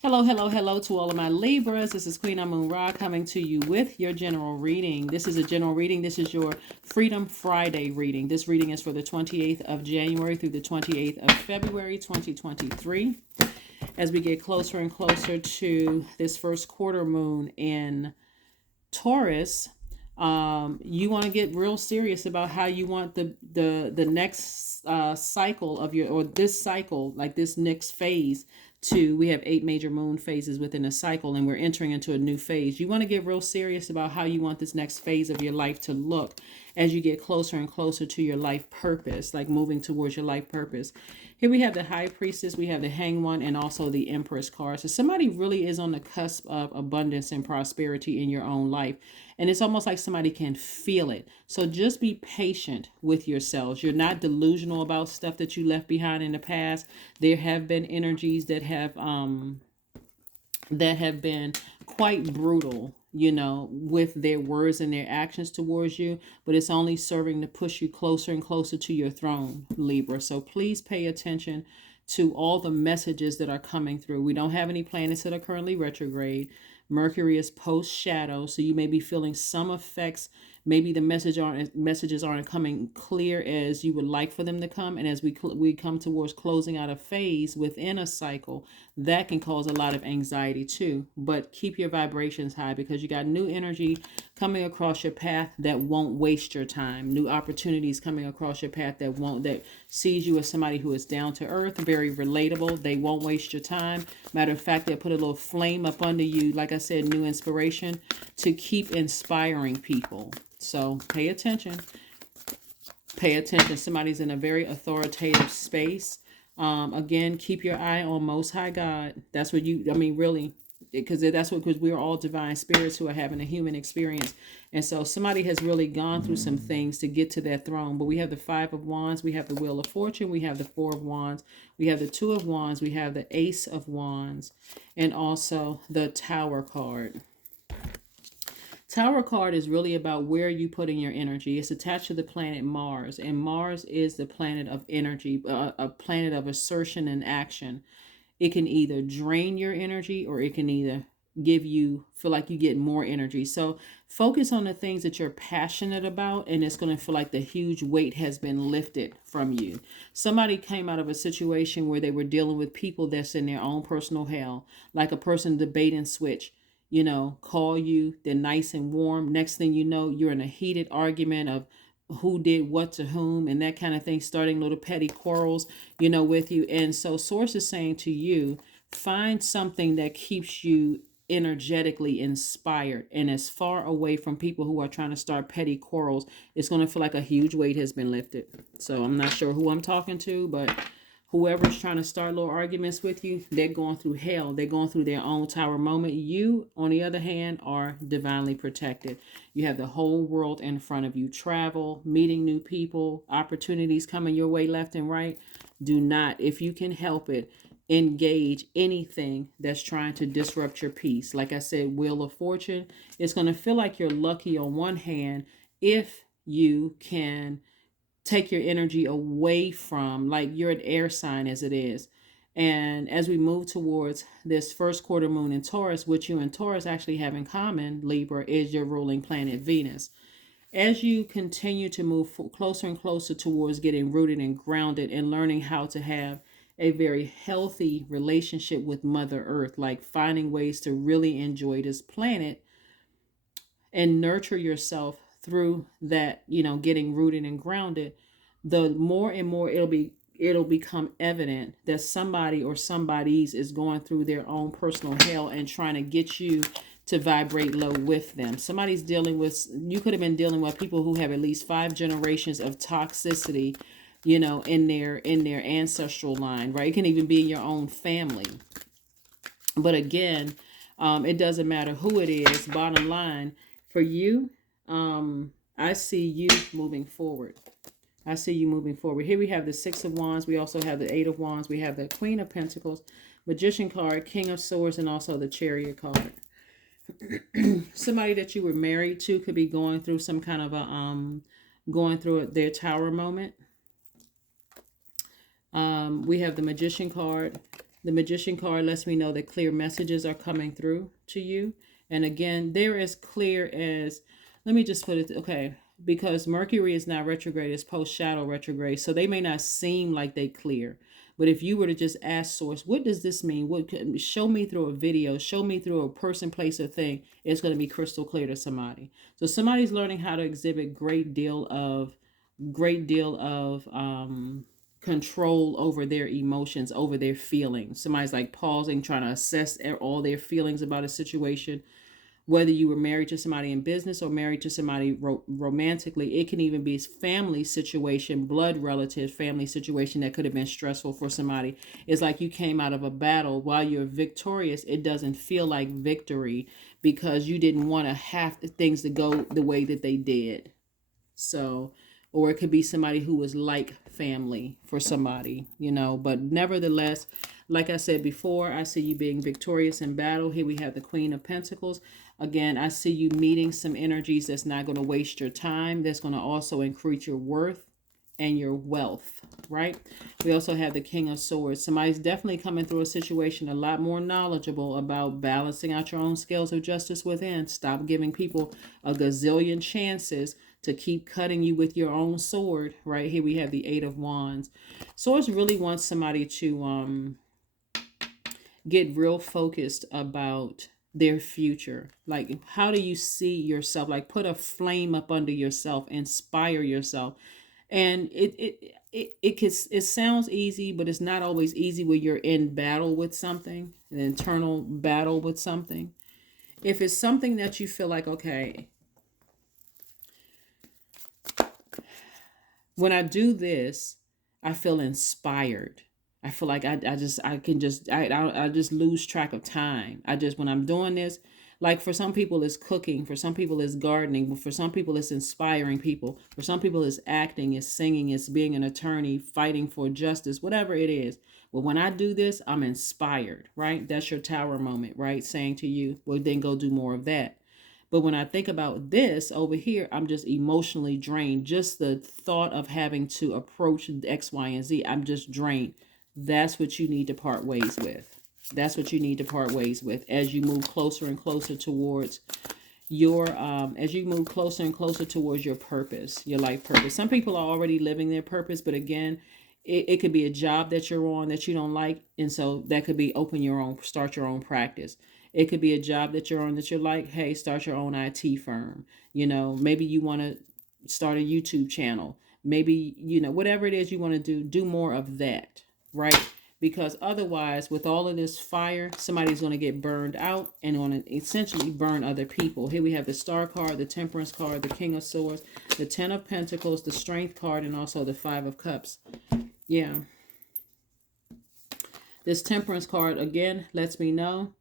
Hello, hello, hello to all of my Libras. This is Queen Amun Ra coming to you with your general reading. This is a general reading. This is your Freedom Friday reading. This reading is for the 28th of January through the 28th of February 2023. As we get closer and closer to this first quarter moon in Taurus, you want to get real serious about how you want the next cycle of your, or this cycle, like this next phase. We have 8 major moon phases within a cycle, and we're entering into a new phase. You want to get real serious about how you want this next phase of your life to look as you get closer and closer to your life purpose, like moving towards your life purpose. Here we have the High Priestess, we have the Hanged One, and also the Empress card. So somebody really is on the cusp of abundance and prosperity in your own life. And it's almost like somebody can feel it. So just be patient with yourselves. You're not delusional about stuff that you left behind in the past. There have been energies that have been quite brutal, with their words and their actions towards you, but it's only serving to push you closer and closer to your throne, Libra. So please pay attention to all the messages that are coming through. We don't have any planets that are currently retrograde. Mercury is post shadow, so you may be feeling some effects. Maybe the messages aren't coming clear as you would like for them to come. And as we come towards closing out a phase within a cycle, that can cause a lot of anxiety too. But keep your vibrations high, because you got new energy coming across your path that won't waste your time. New opportunities coming across your path that sees you as somebody who is down to earth, very relatable. They won't waste your time. Matter of fact, they'll put a little flame up under you. Like I said, new inspiration to keep inspiring people. So pay attention. Pay attention. Somebody's in a very authoritative space. Again, keep your eye on Most High God. That's what really, because we're all divine spirits who are having a human experience. And so somebody has really gone through some things to get to that throne. But we have the 5 of Wands, we have the Wheel of Fortune, we have the 4 of Wands, we have the 2 of Wands, we have the Ace of Wands, and also the Tower card. Tower card is really about where you put in your energy. It's attached to the planet Mars, and Mars is the planet of energy, a planet of assertion and action. It can either drain your energy, or it can either feel like you get more energy. So focus on the things that you're passionate about, and it's going to feel like the huge weight has been lifted from you. Somebody came out of a situation where they were dealing with people that's in their own personal hell, like a person debate and switch. Call you, they're nice and warm. Next thing you know, you're in a heated argument of who did what to whom and that kind of thing, starting little petty quarrels, with you. And so Source is saying to you, find something that keeps you energetically inspired and as far away from people who are trying to start petty quarrels. It's going to feel like a huge weight has been lifted. So I'm not sure who I'm talking to, but whoever's trying to start little arguments with you, they're going through hell. They're going through their own tower moment. You, on the other hand, are divinely protected. You have the whole world in front of you. Travel, meeting new people, opportunities coming your way left and right. Do not, if you can help it, engage anything that's trying to disrupt your peace. Like I said, Wheel of Fortune, it's going to feel like you're lucky on one hand if you can take your energy away from, like, you're an air sign as it is. And as we move towards this first quarter moon in Taurus, what you and Taurus actually have in common, Libra, is your ruling planet Venus. As you continue to move closer and closer towards getting rooted and grounded and learning how to have a very healthy relationship with Mother Earth, like finding ways to really enjoy this planet and nurture yourself through that, getting rooted and grounded, the more and more it'll become evident that somebody or somebody's is going through their own personal hell and trying to get you to vibrate low with them. You could have been dealing with people who have at least 5 generations of toxicity, in their ancestral line, right? It can even be in your own family. But again, it doesn't matter who it is. Bottom line, for you, I see you moving forward. I see you moving forward. Here we have the 6 of Wands. We also have the 8 of Wands. We have the Queen of Pentacles, Magician card, King of Swords, and also the Chariot card. Somebody that you were married to could be going through some kind of their tower moment. We have the Magician card, The Magician card lets me know that clear messages are coming through to you. And again, they're as clear as, let me just put it, okay, because Mercury is not retrograde, it's post shadow retrograde. So they may not seem like they clear. But if you were to just ask Source, what does this mean? Show me through a video, show me through a person, place, or thing, it's going to be crystal clear to somebody. So somebody's learning how to exhibit great deal of control over their emotions, over their feelings. Somebody's like pausing, trying to assess all their feelings about a situation. Whether you were married to somebody in business or married to somebody romantically, it can even be a family situation, blood relative family situation that could have been stressful for somebody. It's like you came out of a battle. While you're victorious, it doesn't feel like victory because you didn't want to have things to go the way that they did. So, or it could be somebody who was like family for somebody, but nevertheless, like I said before, I see you being victorious in battle. Here we have the Queen of Pentacles. Again, I see you meeting some energies that's not going to waste your time, that's going to also increase your worth and your wealth, right? We also have the King of Swords. Somebody's definitely coming through a situation a lot more knowledgeable about balancing out your own scales of justice within. Stop giving people a gazillion chances to keep cutting you with your own sword. Right here we have the Eight of Wands. Swords really wants somebody to get real focused about their future. Like, how do you see yourself? Like, put a flame up under yourself, inspire yourself. And it sounds easy, but it's not always easy when you're in battle with something, an internal battle with something. If it's something that you feel like, okay, when I do this, I feel inspired. I feel like I just lose track of time. When I'm doing this, like for some people it's cooking, for some people it's gardening, but for some people it's inspiring people. For some people it's acting, it's singing, it's being an attorney, fighting for justice, whatever it is. But when I do this, I'm inspired, right? That's your tower moment, right? Saying to you, well, then go do more of that. But when I think about this over here, I'm just emotionally drained. Just the thought of having to approach X, Y, and Z, I'm just drained. That's what you need to part ways with. That's what you need to part ways with as you move closer and closer towards your purpose, your life purpose. Some people are already living their purpose, but again, it could be a job that you're on that you don't like, and so that could be start your own practice. It could be a job that you're on that you're like, hey, start your own IT firm. Maybe you want to start a YouTube channel. Maybe, whatever it is you want to do more of that, right? Because otherwise, with all of this fire, somebody's going to get burned out and going to essentially burn other people. Here we have the Star card, the Temperance card, the King of Swords, the Ten of Pentacles, the Strength card, and also the Five of Cups. Yeah. This Temperance card, again, lets me know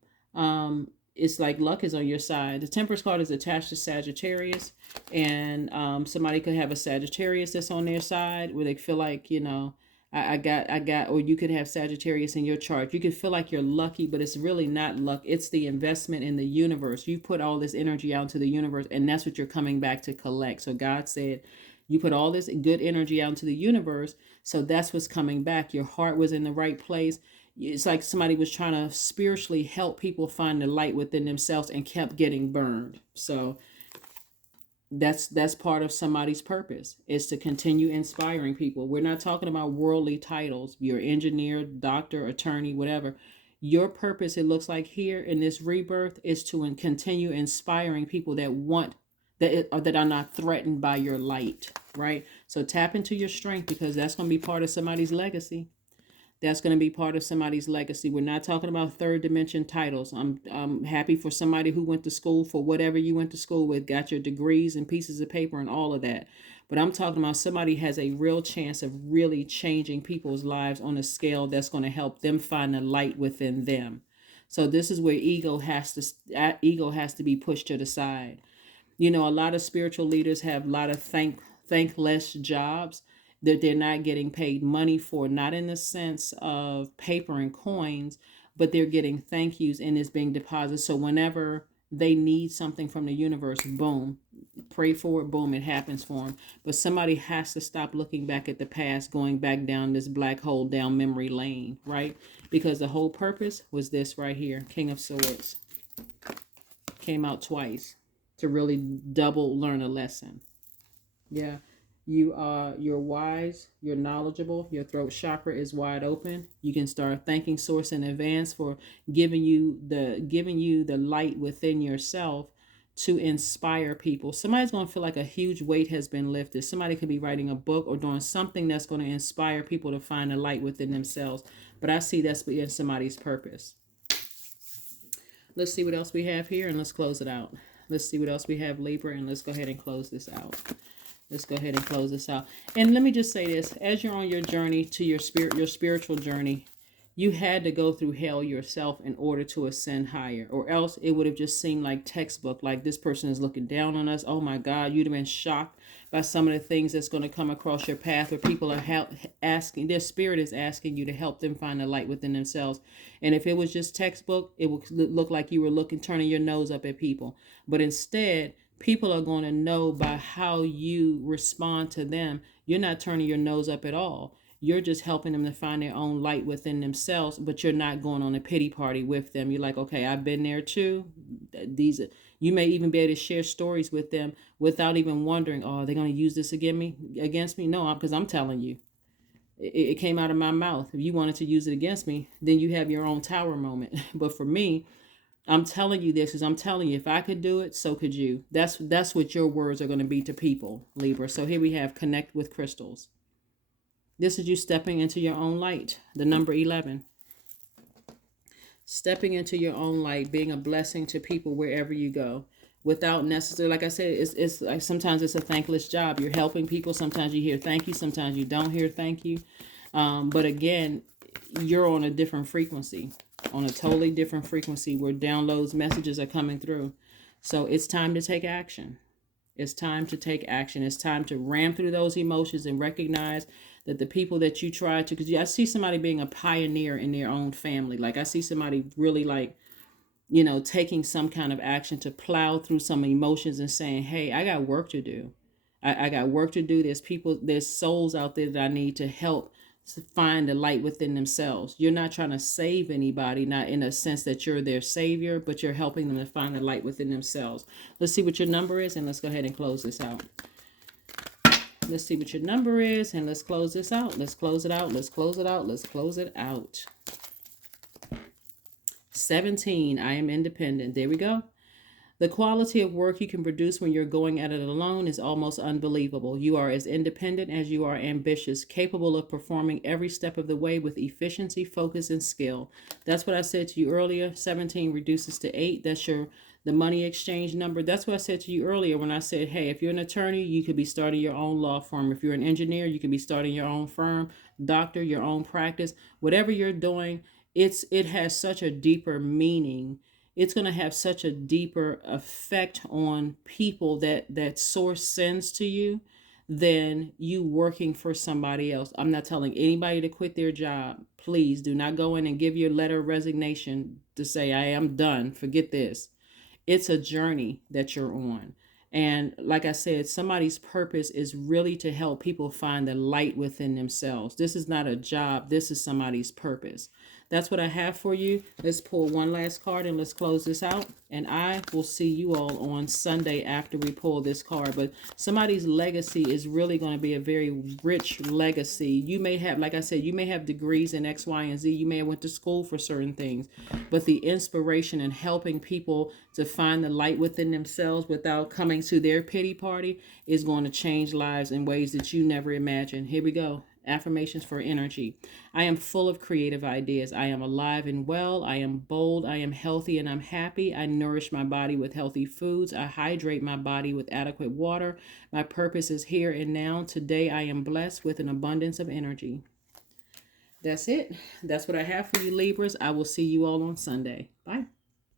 it's like luck is on your side. The Temperance card is attached to Sagittarius, and somebody could have a Sagittarius that's on their side where they feel like, I got, or you could have Sagittarius in your chart. You could feel like you're lucky, but it's really not luck. It's the investment in the universe. You put all this energy out into the universe, and that's what you're coming back to collect. So God said, you put all this good energy out into the universe, so that's what's coming back. Your heart was in the right place. It's like somebody was trying to spiritually help people find the light within themselves and kept getting burned. So that's part of somebody's purpose, is to continue inspiring people. We're not talking about worldly titles. You're engineer, doctor, attorney, whatever. Your purpose, it looks like here in this rebirth, is to continue inspiring people that are not threatened by your light, right? So tap into your strength, because that's going to be part of somebody's legacy. That's going to be part of somebody's legacy. We're not talking about third dimension titles. I'm happy for somebody who went to school for whatever you went to school with, got your degrees and pieces of paper and all of that. But I'm talking about somebody has a real chance of really changing people's lives on a scale that's going to help them find the light within them. So this is where ego has to be pushed to the side. A lot of spiritual leaders have a lot of thankless jobs that they're not getting paid money for, not in the sense of paper and coins, but they're getting thank yous and it's being deposited. So whenever they need something from the universe, boom, pray for it, boom, it happens for them. But somebody has to stop looking back at the past, going back down this black hole, down memory lane, right? Because the whole purpose was this right here. King of Swords came out twice to really double learn a lesson. Yeah. You're wise, you're knowledgeable, your throat chakra is wide open. You can start thanking source in advance for giving you the light within yourself to inspire people. Somebody's going to feel like a huge weight has been lifted. Somebody could be writing a book or doing something that's going to inspire people to find the light within themselves. But I see that's being somebody's purpose. Let's see what else we have here, and let's close it out. Let's see what else we have, Libra, and let's go ahead and close this out. Let's go ahead and close this out. And let me just say this. As you're on your journey to your spiritual journey, you had to go through hell yourself in order to ascend higher. Or else it would have just seemed like textbook, like this person is looking down on us. Oh my God, you'd have been shocked by some of the things that's going to come across your path, where people are asking, their spirit is asking you to help them find the light within themselves. And if it was just textbook, it would look like you were turning your nose up at people. But instead, people are going to know by how you respond to them. You're not turning your nose up at all. You're just helping them to find their own light within themselves, but you're not going on a pity party with them. You're like, okay, I've been there too. You may even be able to share stories with them without even wondering, oh, are they going to use this against me? No, because I'm telling you, it came out of my mouth. If you wanted to use it against me, then you have your own tower moment. But for me, I'm telling you this because I'm telling you, if I could do it, so could you. That's what your words are going to be to people, Libra. So here we have connect with crystals. This is you stepping into your own light. The number 11. Stepping into your own light, being a blessing to people wherever you go. Without necessarily, like I said, it's like sometimes it's a thankless job. You're helping people. Sometimes you hear thank you. Sometimes you don't hear thank you. But again, you're on a different frequency. On a totally different frequency where downloads, messages are coming through. So it's time to take action. It's time to take action. It's time to ram through those emotions and recognize that the people that you try to, because I see somebody being a pioneer in their own family. Like I see somebody really taking some kind of action to plow through some emotions and saying, hey, I got work to do. I got work to do. There's souls out there that I need to help to find the light within themselves. You're not trying to save anybody, not in a sense that you're their savior, but you're helping them to find the light within themselves. Let's see what your number is, and let's go ahead and close this out. Let's see what your number is, and let's close this out. Let's close it out. Let's close it out. Let's close it out. 17. I am independent. There we go. The quality of work you can produce when you're going at it alone is almost unbelievable. You are as independent as you are ambitious, capable of performing every step of the way with efficiency, focus, and skill. That's what I said to you earlier. 17 reduces to 8. That's the money exchange number. That's what I said to you earlier when I said, hey, if you're an attorney, you could be starting your own law firm. If you're an engineer, you could be starting your own firm. Doctor, your own practice. Whatever you're doing, it has such a deeper meaning. It's going to have such a deeper effect on people that source sends to you than you working for somebody else. I'm not telling anybody to quit their job. Please do not go in and give your letter of resignation to say, I am done. Forget this. It's a journey that you're on. And like I said, somebody's purpose is really to help people find the light within themselves. This is not a job. This is somebody's purpose. That's what I have for you. Let's pull one last card and let's close this out. And I will see you all on Sunday after we pull this card. But somebody's legacy is really going to be a very rich legacy. You may have, like I said, you may have degrees in X, Y, and Z. You may have went to school for certain things. But the inspiration and helping people to find the light within themselves without coming to their pity party is going to change lives in ways that you never imagined. Here we go. Affirmations for energy. I am full of creative ideas. I am alive and well. I am bold. I am healthy and I'm happy. I nourish my body with healthy foods. I hydrate my body with adequate water. My purpose is here and now. Today I am blessed with an abundance of energy. That's it. That's what I have for you, Libras. I will see you all on Sunday. Bye.